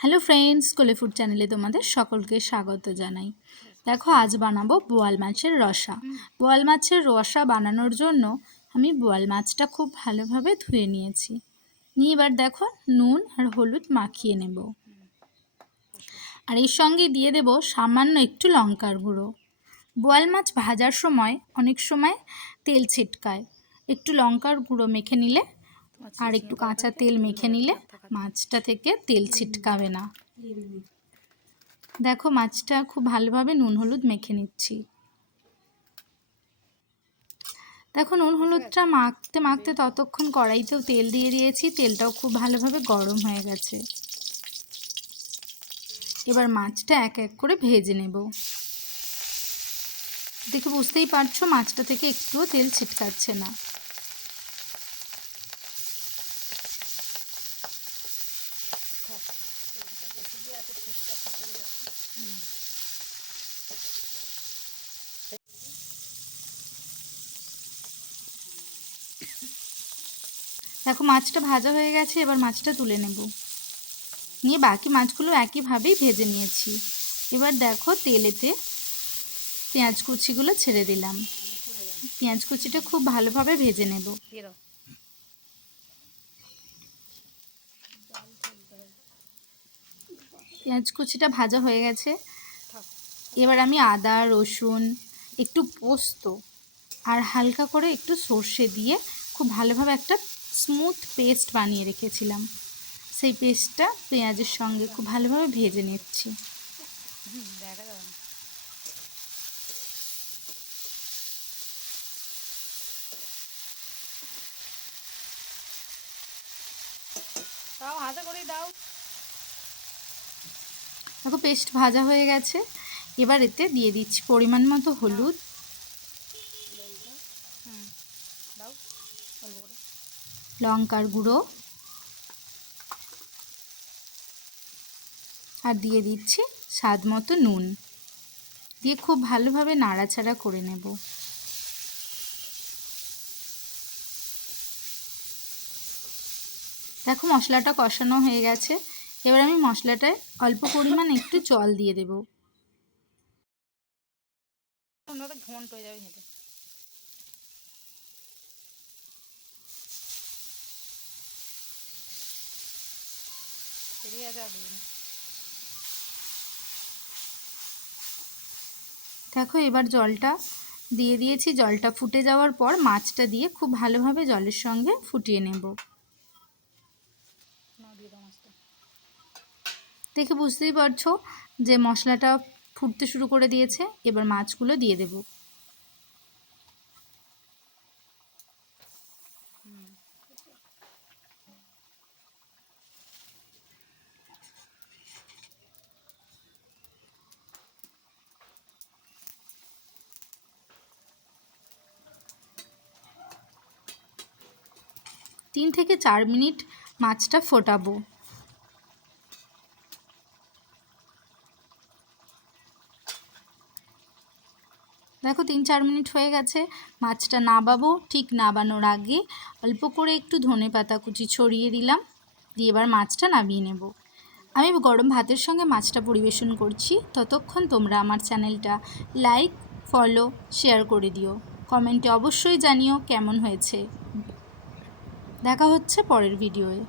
Hello friends, কোলে food চ্যানেলে তোমাদের সকলকে স্বাগত জানাই। দেখো, আজ বানাবো বোয়াল মাছের রসা। বোয়াল মাছের রসা বানানোর জন্য আমি বোয়াল মাছটা খুব ভালোভাবে ধুয়ে নিয়েছি। নিয়ে এবার দেখো নুন আর হলুদ মাখিয়ে নেব। আর এর সঙ্গে দিয়ে দেব সামান্য একটু লঙ্কার গুঁড়ো। বোয়াল মাছ ভাজার সময় অনেক সময় তেল ছিটকায়, একটু লঙ্কার গুঁড়ো মেখে নিলে আর একটু কাঁচা তেল মেখে নিলে মাছটা থেকে তেল ছিটকাবে না। দেখো, মাছটা খুব ভালোভাবে নুন হলুদ মেখে নিচ্ছি। দেখো, নুন হলুদটা মাখতে মাখতে ততক্ষণ কড়াইতেও তেল দিয়ে দিয়েছি, তেলটাও খুব ভালোভাবে গরম হয়ে গেছে। এবার মাছটা এক এক করে ভেজে নেব। দেখে বুঝতেই পারছো মাছটা থেকে একটুও তেল ছিটকাচ্ছে না। দেখো, মাছটা ভাজা হয়ে গেছে, এবার মাছটা তুলে নেব। নিয়ে বাকি মাছগুলো একইভাবেই ভেজে নিয়েছি। এবার দেখো তেলেতে পেঁয়াজ কুচিগুলো ছেড়ে দিলাম। পেঁয়াজ কুচিটা খুব ভালোভাবে ভেজে নেব। পেঁয়াজ কুচিটা ভাজা হয়ে গেছে। এবার আমি আদা রসুন একটু পোস্ত আর হালকা করে একটু সর্ষে দিয়ে খুব ভালোভাবে একটা স্মুথ পেস্ট বানিয়ে রেখেছিলাম, সেই পেস্টটা পেঁয়াজের সঙ্গে খুব ভালোভাবে ভেজে নিচ্ছি। দেখো, পেস্ট ভাজা হয়ে গেছে। এবার এতে দিয়ে দিচ্ছি পরিমাণ মতো হলুদ, লঙ্কার গুঁড়ো আর দিয়ে দিচ্ছি স্বাদ মতো নুন। দিয়ে খুব ভালোভাবে নাড়াচাড়া করে নেব। দেখো, মশলাটা কষানো হয়ে গেছে। এবার আমি মশলাটায় অল্প পরিমাণ একটু জল দিয়ে দেব। দেখো, এবার জলটা দিয়ে দিয়েছি। জলটা ফুটে যাওয়ার পর মাছটা দিয়ে খুব ভালোভাবে জলের সঙ্গে ফুটিয়ে নেব। দেখে বুঝতেই পারছো যে মশলাটা ফুটতে শুরু করে দিয়েছে। এবার মাছগুলো দিয়ে দেব। তিন থেকে 4 মিনিট মাছটা ফোটাবো। দেখো, 3-4 মিনিট হয়ে গেছে। মাছটা নাবাবো, ঠিক নাবানোর আগে অল্প করে একটু ধনেপাতা কুচি ছড়িয়ে দিলাম। দিয়ে এবার মাছটা নামিয়ে নেব। আমি গরম ভাতের সঙ্গে মাছটা পরিবেশন করছি। ততক্ষণ তোমরা আমার চ্যানেলটা লাইক, ফলো, শেয়ার করে দিও। কমেন্টে অবশ্যই জানিও কেমন হয়েছে। দেখা হচ্ছে পরের ভিডিওয়ে।